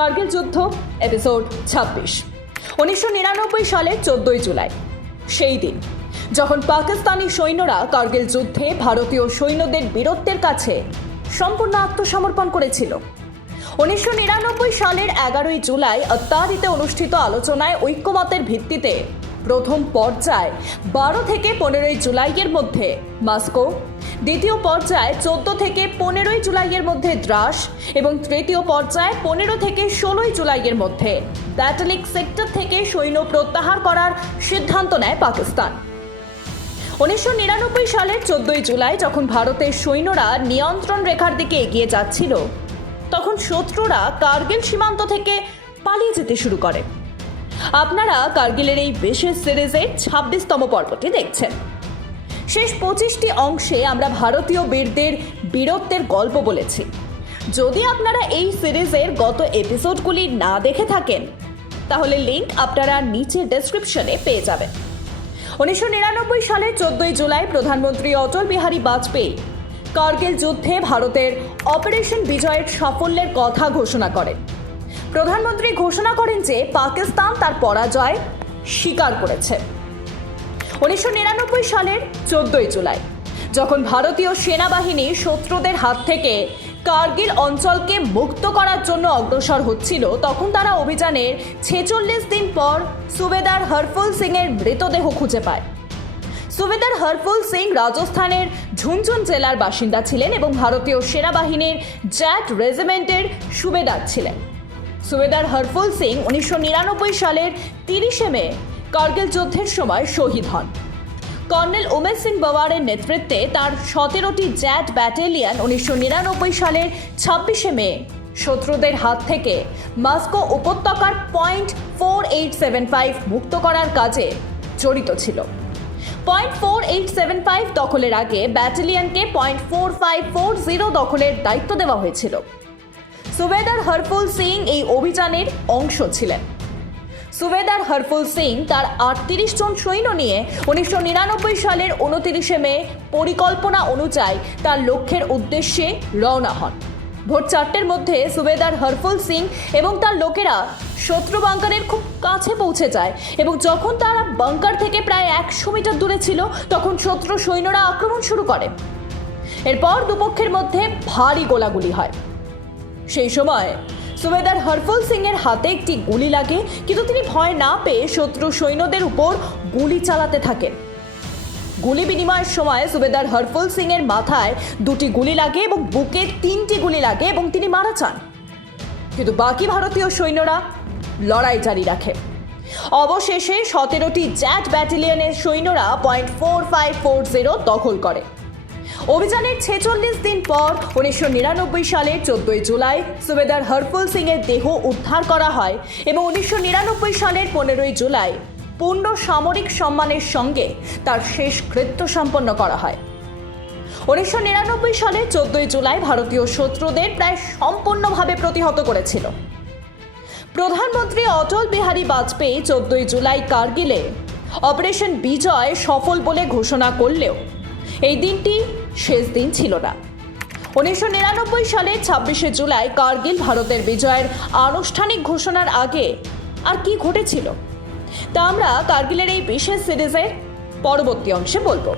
কার্গিল যুদ্ধ এপিসোড ছাব্বিশ। উনিশশো নিরানব্বই সালের চোদ্দই জুলাই, সেই দিন, যখন পাকিস্তানি সৈন্যরা কার্গিল যুদ্ধে ভারতীয় সৈন্যদের বীরত্বের কাছে সম্পূর্ণ আত্মসমর্পণ করেছিল। উনিশশো নিরানব্বই সালের এগারোই জুলাই আত্মারিতে অনুষ্ঠিত আলোচনায় ঐক্যমতের ভিত্তিতে প্রথম পর্যায় বারো থেকে পনেরোই জুলাইয়ের মধ্যে মস্কো দ্বিতীয় পর্যায়ে চোদ্দ থেকে পনেরোই জুলাইয়ের মধ্যে দ্রাস এবং তৃতীয় পর্যায়ে পনেরো থেকে ষোলোই জুলাইয়ের মধ্যে। ব্যাটালিক সেক্টর থেকে সৈন্য প্রত্যাহার করার সিদ্ধান্ত নেয় পাকিস্তান। উনিশশো নিরানব্বই সালের চোদ্দই জুলাই যখন ভারতের সৈন্যরা নিয়ন্ত্রণ রেখার দিকে এগিয়ে যাচ্ছিল, তখন শত্রুরা কার্গিল সীমান্ত থেকে পালিয়ে যেতে শুরু করে। আপনারা কার্গিলের এই বিশেষ সিরিজের ছাব্বিশতম পর্বটি দেখছেন। শেষ পঁচিশটি অংশে আমরা ভারতীয় বীরদের বীরত্বের গল্প বলেছি। যদি আপনারা এই সিরিজের গত এপিসোডগুলি না দেখে থাকেন, তাহলে লিংক আপনারা নিচে ডেসক্রিপশনে পেয়ে যাবেন। উনিশশো নিরানব্বই সালের চোদ্দই জুলাই প্রধানমন্ত্রী অটল বিহারী বাজপেয়ী কার্গিল যুদ্ধে ভারতের অপারেশন বিজয়ের সাফল্যের কথা ঘোষণা করেন। প্রধানমন্ত্রী ঘোষণা করেন যে পাকিস্তান তার পরাজয় স্বীকার করেছে। উনিশশো নিরানব্বই সালের চোদ্দই জুলাই, যখন ভারতীয় সেনাবাহিনী শত্রুদের হাত থেকে কার্গিল অঞ্চলকে মুক্ত করার জন্য অগ্রসর হচ্ছিল, তখন তারা অভিযানের ছেচল্লিশ দিন পর সুবেদার হরফুল সিং এর মৃতদেহ খুঁজে পায়। সুবেদার হরফুল সিং রাজস্থানের ঝুনঝুন জেলার বাসিন্দা ছিলেন এবং ভারতীয় সেনাবাহিনীর জ্যাট রেজিমেন্টের সুবেদার ছিলেন। সুবেদার হরফুল সিং উনিশশো নিরানব্বই সালের তিরিশে মে কার্গিল যুদ্ধের সময় শহীদ হন। কর্নেল উমেশ সিং বাওয়ারের নেতৃত্বে তার সতেরোটি জ্যাট ব্যাটালিয়ন উনিশশো নিরানব্বই সালের ছাব্বিশে মে শত্রুদের হাত থেকে মস্কো উপত্যকার point four eight seven five মুক্ত করার কাজে জড়িত ছিল। Point four eight seven five দখলের আগে ব্যাটালিয়নকে point four five four zero দখলের দায়িত্ব দেওয়া হয়েছিল। সুবেদার হরফুল সিং এই অভিযানের অংশ ছিলেন। সুবেদার হরফুল সিং তার আটত্রিশ জন সৈন্য নিয়ে উনিশশো নিরানব্বই সালের উনতিরিশে মে পরিকল্পনা অনুযায়ী তার লক্ষ্যের উদ্দেশ্যে রওনা হন। ভোর চারটের মধ্যে সুবেদার হরফুল সিং এবং তার লোকেরা শত্রু বাংকারের খুব কাছে পৌঁছে যায় এবং যখন তারা বাংকার থেকে প্রায় একশো মিটার দূরে ছিল, তখন শত্রু সৈন্যরা আক্রমণ শুরু করে। এরপর দুপক্ষের মধ্যে ভারী গোলাগুলি হয়। সেই সময় সুবেদার হরফুল সিং এর হাতে একটি গুলি লাগে, কিন্তু তিনি ভয় না পেয়ে শত্রু সৈন্যদের উপর গুলি চালাতে থাকেন। গুলি বিনিময়ের সময় সুবেদার হরফুল সিং এর মাথায় দুটি গুলি লাগে এবং বুকে তিনটি গুলি লাগে এবং তিনি মারা যান। কিন্তু বাকি ভারতীয় সৈন্যরা লড়াই জারি রাখে। অবশেষে সতেরোটি জ্যাট ব্যাটালিয়নের সৈন্যরা point four five four zero দখল করে। অভিযানের ছেচল্লিশ দিন পর উনিশশো নিরানব্বই সালের চোদ্দই জুলাই সুবেদার হরফুল সিং এর দেহ উদ্ধার করা হয় এবং উনিশশো নিরানব্বই সালের পনেরোই জুলাই পূর্ণ সামরিক সম্মানের সঙ্গে তার শেষ কৃত্য সম্পন্ন করা হয়। উনিশশো নিরানব্বই সালের চোদ্দই জুলাই ভারতীয় শত্রুদের প্রায় সম্পূর্ণভাবে প্রতিহত করেছিল। প্রধানমন্ত্রী অটল বিহারী বাজপেয়ী চোদ্দই জুলাই কার্গিলে অপারেশন বিজয় সফল বলে ঘোষণা করলেও এই দিনটি শেষ দিন ছিল না। উনিশশো নিরানব্বই সালের ছাব্বিশে জুলাই কার্গিল ভারতের বিজয়ের আনুষ্ঠানিক ঘোষণার আগে আর কি ঘটেছিল? তা আমরা কার্গিলের এই বিশেষ সিরিজের পরবর্তী অংশে বলব।